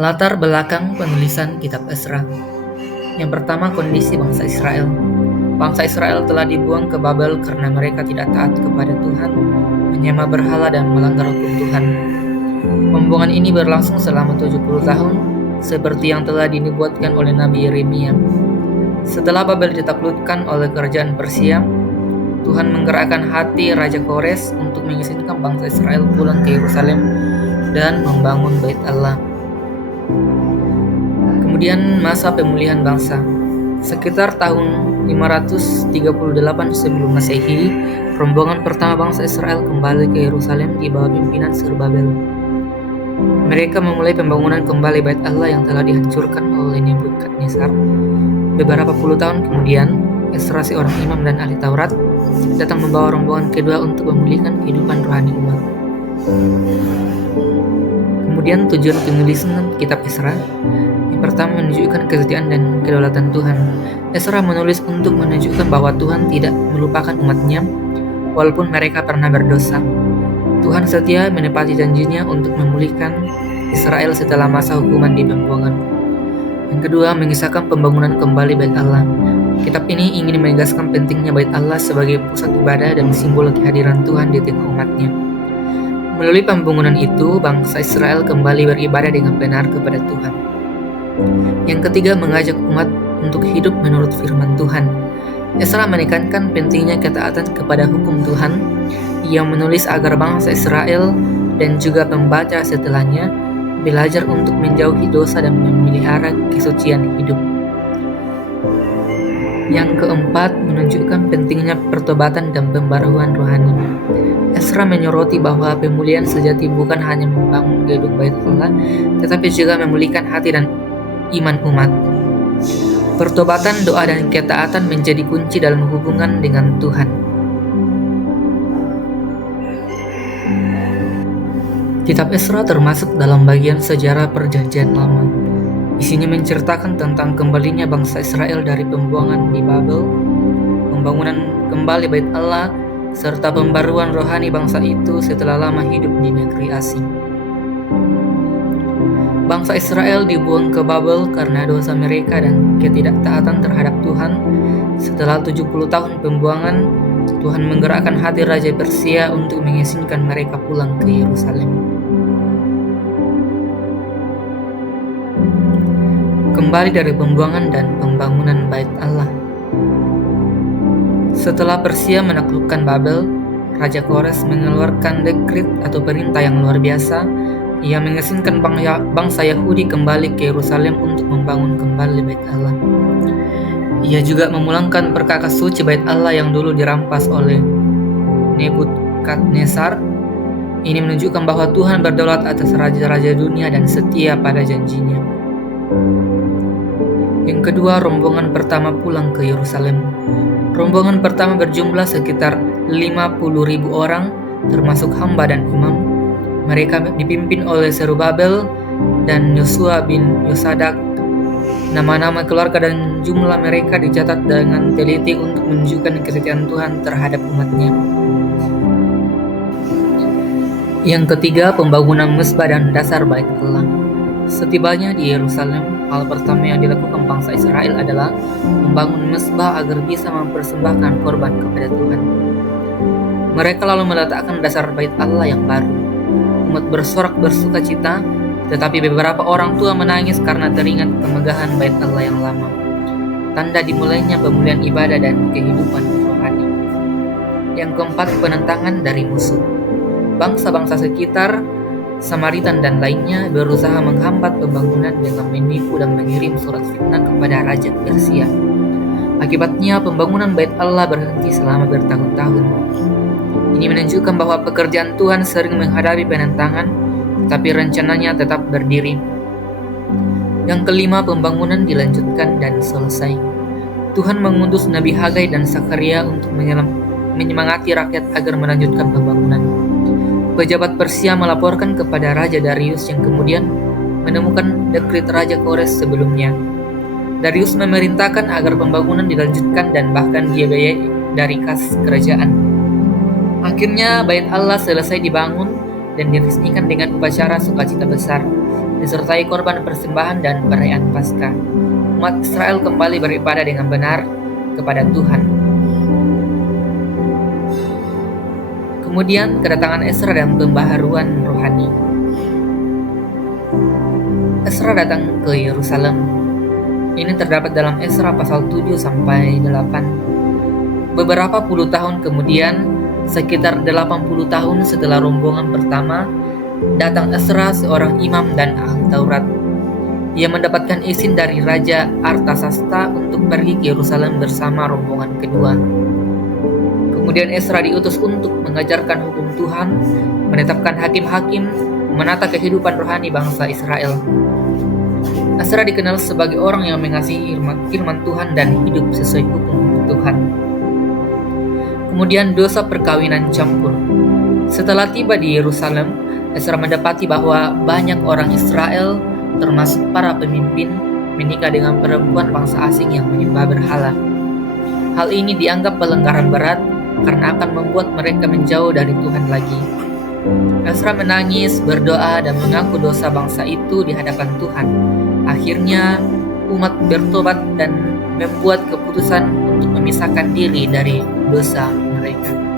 Latar belakang penulisan Kitab Ezra. Yang pertama, kondisi bangsa Israel. Bangsa Israel telah dibuang ke Babel karena mereka tidak taat kepada Tuhan, menyembah berhala dan melanggar hukum Tuhan. Pembuangan ini berlangsung selama 70 tahun, seperti yang telah dinubuatkan oleh Nabi Yeremia. Setelah Babel ditaklukkan oleh kerajaan Persia, Tuhan menggerakkan hati Raja Kores untuk mengizinkan bangsa Israel pulang ke Yerusalem dan membangun Bait Allah. Kemudian masa pemulihan bangsa. Sekitar tahun 538 sebelum Masehi, rombongan pertama bangsa Israel kembali ke Yerusalem di bawah pimpinan Zerubbabel. Mereka memulai pembangunan kembali Bait Allah yang telah dihancurkan oleh Nebukadnezar. Beberapa puluh tahun kemudian, Ezra, seorang imam dan ahli Taurat, datang membawa rombongan kedua untuk memulihkan kehidupan rohani umat. Kemudian tujuan penulisan Kitab Ezra. Yang pertama, menunjukkan kesetiaan dan kedaulatan Tuhan. Ezra menulis untuk menunjukkan bahwa Tuhan tidak melupakan umatnya, walaupun mereka pernah berdosa. Tuhan setia menepati janjinya untuk memulihkan Israel setelah masa hukuman di pembuangan. Yang kedua, mengisahkan pembangunan kembali Bait Allah. Kitab ini ingin menegaskan pentingnya Bait Allah sebagai pusat ibadah dan simbol kehadiran Tuhan di tengah umatnya. Melalui pembangunan itu, bangsa Israel kembali beribadah dengan benar kepada Tuhan. Yang ketiga, mengajak umat untuk hidup menurut firman Tuhan. Ezra menekankan pentingnya ketaatan kepada hukum Tuhan. Ia menulis agar bangsa Israel dan juga pembaca setelahnya belajar untuk menjauhi dosa dan memelihara kesucian hidup. Yang keempat, menunjukkan pentingnya pertobatan dan pembaruan rohani. Ezra menyoroti bahwa pemulihan sejati bukan hanya membangun gedung Bait Allah, tetapi juga memulihkan hati dan iman umat. Pertobatan, doa, dan ketaatan menjadi kunci dalam hubungan dengan Tuhan. Kitab Ezra termasuk dalam bagian sejarah Perjanjian Lama. Isinya menceritakan tentang kembalinya bangsa Israel dari pembuangan di Babel, pembangunan kembali Bait Allah, serta pembaruan rohani bangsa itu setelah lama hidup di negeri asing. Bangsa Israel dibuang ke Babel karena dosa mereka dan ketidaktaatan terhadap Tuhan. Setelah 70 tahun pembuangan, Tuhan menggerakkan hati Raja Persia untuk mengizinkan mereka pulang ke Yerusalem. Kembali dari pembuangan dan pembangunan Bait Allah. Setelah Persia menaklukkan Babel, Raja Kores mengeluarkan dekret atau perintah yang luar biasa. Ia mengizinkan bangsa Yahudi kembali ke Yerusalem untuk membangun kembali Bait Allah. Ia juga memulangkan perkakas suci Bait Allah yang dulu dirampas oleh Nebukadnezar. Ini menunjukkan bahwa Tuhan berdaulat atas raja-raja dunia dan setia pada janjinya. Yang kedua, rombongan pertama pulang ke Yerusalem. Rombongan pertama berjumlah sekitar 50.000 orang, termasuk hamba dan imam. Mereka dipimpin oleh Zerubbabel dan Yosua bin Yosadak. Nama-nama keluarga dan jumlah mereka dicatat dengan teliti untuk menunjukkan kesetiaan Tuhan terhadap umatnya. Yang ketiga, pembangunan mezbah dan dasar Bait Allah. Setibanya di Yerusalem, hal pertama yang dilakukan bangsa Israel adalah membangun mezbah agar bisa mempersembahkan korban kepada Tuhan. Mereka lalu meletakkan dasar Bait Allah yang baru. Umat bersorak bersuka cita, tetapi beberapa orang tua menangis karena teringat kemegahan Bait Allah yang lama. Tanda dimulainya pemulihan ibadah dan kehidupan rohani. Yang keempat, penentangan dari musuh. Bangsa-bangsa sekitar, Samaritan dan lainnya berusaha menghambat pembangunan dengan menipu dan mengirim surat fitnah kepada Raja Persia. Akibatnya pembangunan Bait Allah berhenti selama bertahun-tahun. Ini menunjukkan bahwa pekerjaan Tuhan sering menghadapi penentangan, tapi rencananya tetap berdiri. Yang kelima, pembangunan dilanjutkan dan selesai. Tuhan mengutus Nabi Hagai dan Zakaria untuk menyemangati rakyat agar melanjutkan pembangunan. Pejabat Persia melaporkan kepada Raja Darius yang kemudian menemukan dekret Raja Kores sebelumnya. Darius memerintahkan agar pembangunan dilanjutkan dan bahkan dibiayai dari kas kerajaan. Akhirnya Bait Allah selesai dibangun dan diresmikan dengan upacara sukacita besar, disertai korban persembahan dan perayaan Paskah. Umat Israel kembali beribadah dengan benar kepada Tuhan. Kemudian kedatangan Ezra dan pembaharuan rohani. Ezra datang ke Yerusalem. Ini terdapat dalam Ezra pasal 7 sampai 8. Beberapa puluh tahun kemudian, sekitar 80 tahun setelah rombongan pertama, datang Ezra, seorang imam dan ahli Taurat. Ia mendapatkan izin dari Raja Artasasta untuk pergi ke Yerusalem bersama rombongan kedua. Kemudian Ezra diutus untuk mengajarkan hukum Tuhan, menetapkan hakim-hakim, menata kehidupan rohani bangsa Israel. Ezra dikenal sebagai orang yang mengasihi firman Tuhan dan hidup sesuai hukum Tuhan. Kemudian dosa perkawinan campur. Setelah tiba di Yerusalem, Ezra mendapati bahwa banyak orang Israel, termasuk para pemimpin, menikah dengan perempuan bangsa asing yang menyembah berhala. Hal ini dianggap pelanggaran berat karena akan membuat mereka menjauh dari Tuhan lagi. Ezra menangis, berdoa, dan mengaku dosa bangsa itu di hadapan Tuhan. Akhirnya, umat bertobat dan membuat keputusan untuk memisahkan diri dari dosa mereka.